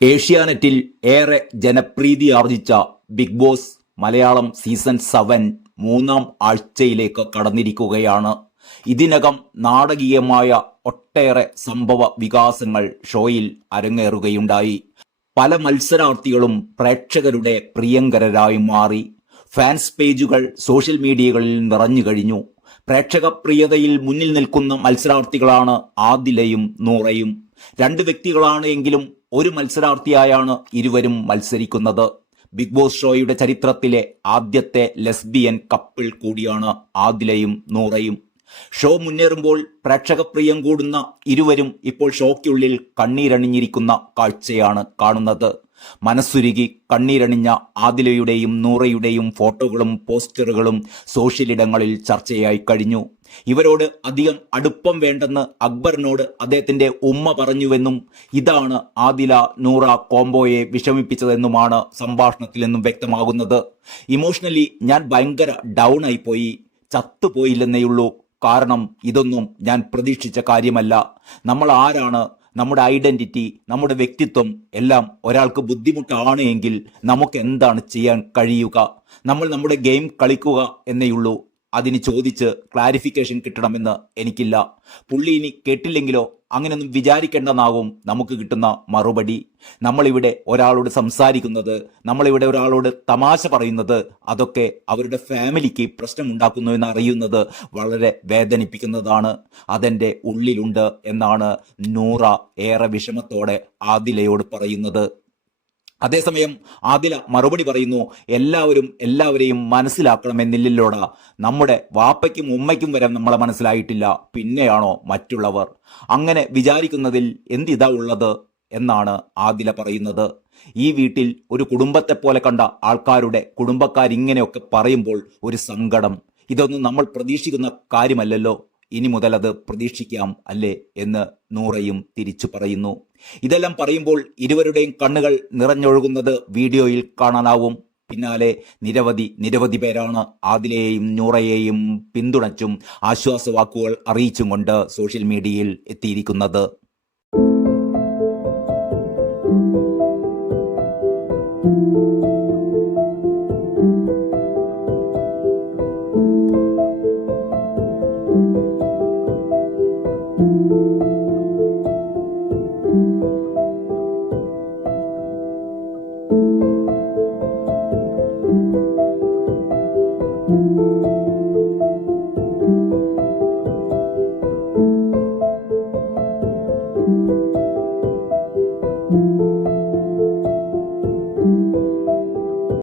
ഏഷ്യാനെറ്റിൽ ഏറെ ജനപ്രീതി ആർജിച്ച ബിഗ് ബോസ് മലയാളം സീസൺ 7 മൂന്നാം ആഴ്ചയിലേക്ക് കടന്നിരിക്കുകയാണ്. ഇതിനകം നാടകീയമായ ഒട്ടേറെ സംഭവ വികാസങ്ങൾ ഷോയിൽ അരങ്ങേറുകയുണ്ടായി. പല മത്സരാർത്ഥികളും പ്രേക്ഷകരുടെ പ്രിയങ്കരരായി മാറി. ഫാൻസ് പേജുകൾ സോഷ്യൽ മീഡിയകളിൽ നിറഞ്ഞു കഴിഞ്ഞു. പ്രേക്ഷക പ്രിയതയിൽ മുന്നിൽ നിൽക്കുന്ന മത്സരാർത്ഥികളാണ് ആദിലയും നൂറയും. രണ്ട് വ്യക്തികളാണ് എങ്കിലും ഒരു മത്സരാർത്ഥിയായാണ് ഇരുവരും മത്സരിക്കുന്നത്. ബിഗ് ബോസ് ഷോയുടെ ചരിത്രത്തിലെ ആദ്യത്തെ ലെസ്ബിയൻ കപ്പിൾ കൂടിയാണ് ആദിലയും നൂറയും. ഷോ മുന്നേറുമ്പോൾ പ്രേക്ഷകപ്രിയം കൂടുന്ന ഇരുവരും ഇപ്പോൾ ഷോയ്ക്കുള്ളിൽ കണ്ണീരണിഞ്ഞിരിക്കുന്ന കാഴ്ചയാണ് കാണുന്നത്. മനസ്സുരുകി കണ്ണീരണിഞ്ഞ ആദിലയുടെയും നൂറയുടെയും ഫോട്ടോകളും പോസ്റ്ററുകളും സോഷ്യലിടങ്ങളിൽ ചർച്ചയായി കഴിഞ്ഞു. ഇവരോട് അധികം അടുപ്പം വേണ്ടെന്ന് അക്ബറിനോട് അദ്ദേഹത്തിന്റെ ഉമ്മ പറഞ്ഞുവെന്നും ഇതാണ് ആദില നൂറ കോംബോയെ വിഷമിപ്പിച്ചതെന്നുമാണ് സംഭാഷണത്തിൽ നിന്നും വ്യക്തമാകുന്നത്. ഇമോഷണലി ഞാൻ ഭയങ്കര ഡൗൺ ആയിപ്പോയി, ചത്തുപോയില്ലെന്നേയുള്ളൂ. കാരണം ഇതൊന്നും ഞാൻ പ്രതീക്ഷിച്ച കാര്യമല്ല. നമ്മൾ ആരാണ്, നമ്മുടെ ഐഡന്റിറ്റി, നമ്മുടെ വ്യക്തിത്വം എല്ലാം ഒരാൾക്ക് ബുദ്ധിമുട്ടാണ് എങ്കിൽ നമുക്ക് എന്താണ് ചെയ്യാൻ കഴിയുക? നമ്മൾ നമ്മുടെ ഗെയിം കളിക്കുക എന്നേയുള്ളൂ. അതിന് ചോദിച്ച് ക്ലാരിഫിക്കേഷൻ കിട്ടണമെന്ന് എനിക്കില്ല. പുള്ളി ഇനി കേട്ടില്ലെങ്കിലോ അങ്ങനെയൊന്നും വിചാരിക്കേണ്ടെന്നാകും നമുക്ക് കിട്ടുന്ന മറുപടി. നമ്മളിവിടെ ഒരാളോട് സംസാരിക്കുന്നത്, നമ്മളിവിടെ ഒരാളോട് തമാശ പറയുന്നത്, അതൊക്കെ അവരുടെ ഫാമിലിക്ക് പ്രശ്നമുണ്ടാക്കുന്നു എന്ന് അറിയുന്നത് വളരെ വേദനിപ്പിക്കുന്നതാണ്. അതെൻ്റെ ഉള്ളിലുണ്ട് എന്നാണ് നൂറ ഏറെ വിഷമത്തോടെ ആദിലയോട് പറയുന്നത്. അതേസമയം ആദില മറുപടി പറയുന്നു, എല്ലാവരെയും മനസ്സിലാക്കണമെന്നില്ലല്ലോടാ. നമ്മുടെ വാപ്പയ്ക്കും ഉമ്മയ്ക്കും വരെ നമ്മളെ മനസ്സിലായിട്ടില്ല, പിന്നെയാണോ മറ്റുള്ളവർ? അങ്ങനെ വിചാരിക്കുന്നതിൽ എന്തിതാ ഉള്ളത് എന്നാണ് ആദില പറയുന്നത്. ഈ വീട്ടിൽ ഒരു കുടുംബത്തെ പോലെ കണ്ട ആൾക്കാരുടെ കുടുംബക്കാരിങ്ങനെയൊക്കെ പറയുമ്പോൾ ഒരു സങ്കടം. ഇതൊന്നും നമ്മൾ പ്രതീക്ഷിക്കുന്ന കാര്യമല്ലല്ലോ. ഇനി മുതൽ അത് പ്രതീക്ഷിക്കാം അല്ലേ എന്ന് നൂറയും തിരിച്ചു പറയുന്നു. ഇതെല്ലാം പറയുമ്പോൾ ഇരുവരുടെയും കണ്ണുകൾ നിറഞ്ഞൊഴുകുന്നത് വീഡിയോയിൽ കാണാനാവും. പിന്നാലെ നിരവധി പേരാണ് ആദിലയെയും നൂറയെയും പിന്തുണച്ചും ആശ്വാസവാക്കുകൾ അറിയിച്ചും കൊണ്ട് സോഷ്യൽ മീഡിയയിൽ എത്തിയിരിക്കുന്നത്.